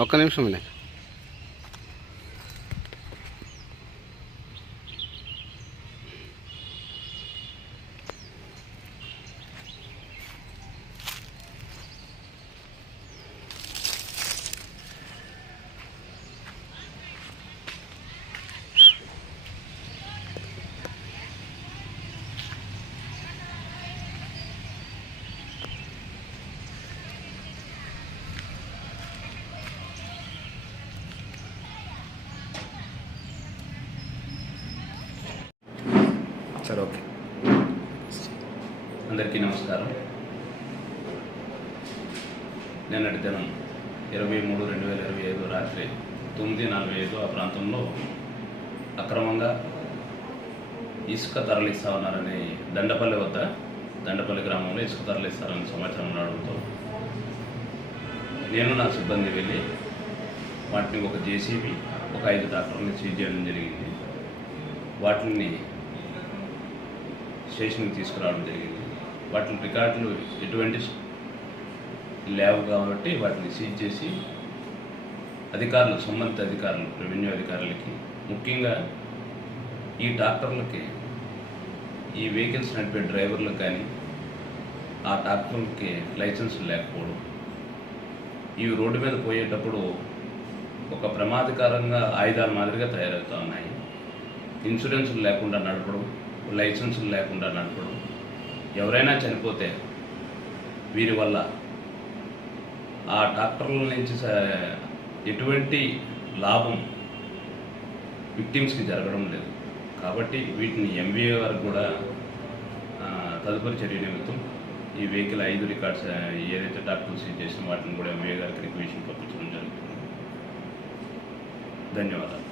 ఒక్క నిమిషం సరే ఓకే. అందరికీ నమస్కారం. నిన్నటి దినం ఇరవై మూడు రెండు వేల ఇరవై ఐదు రాత్రి తొమ్మిది నలభై ఐదు ఆ ప్రాంతంలో అక్రమంగా ఇసుక తరలిస్తా ఉన్నారని దండపల్లి వద్ద దండపల్లి గ్రామంలో ఇసుక తరలిస్తారని సమాచారం రావడంతో నేను నా సిబ్బంది వెళ్ళి వాటిని ఒక జేసీబీ ఒక ఐదు డాక్టర్ని సీజ్ చేయడం జరిగింది. వాటిని స్టేషన్కి తీసుకురావడం జరిగింది. వాటి రికార్డులు ఎటువంటి లేవు కాబట్టి వాటిని సీజ్ చేసి అధికారులు సంబంధిత అధికారులు రెవెన్యూ అధికారులకి ముఖ్యంగా ఈ ట్రాక్టర్లకి ఈ వెహికల్స్ నడిపే డ్రైవర్లకు కానీ ఆ ట్రాక్టర్లకి లైసెన్స్ లేకపోవడం ఇవి రోడ్డు మీద పోయేటప్పుడు ఒక ప్రమాదకరంగా ఆయుధాల మాదిరిగా తయారవుతూ ఉన్నాయి. ఇన్సూరెన్సులు లేకుండా నడపడం లైసెన్సులు లేకుండా నడపడం ఎవరైనా చనిపోతే వీరి వల్ల ఆ డాక్టర్ల నుంచి ఎటువంటి లాభం విక్టిమ్స్కి జరగడం లేదు. కాబట్టి వీటిని ఎంబీఏ వరకు కూడా తదుపరి చర్య నిమిత్తం ఈ వెహికల్ ఐదు రికార్డ్స్ ఏదైతే డాక్టర్స్ సీజ్ చేసిన వాటిని కూడా ఎంబీఏ గారికి రిక్వేషన్ పంపించడం జరుగుతుంది. ధన్యవాదాలు.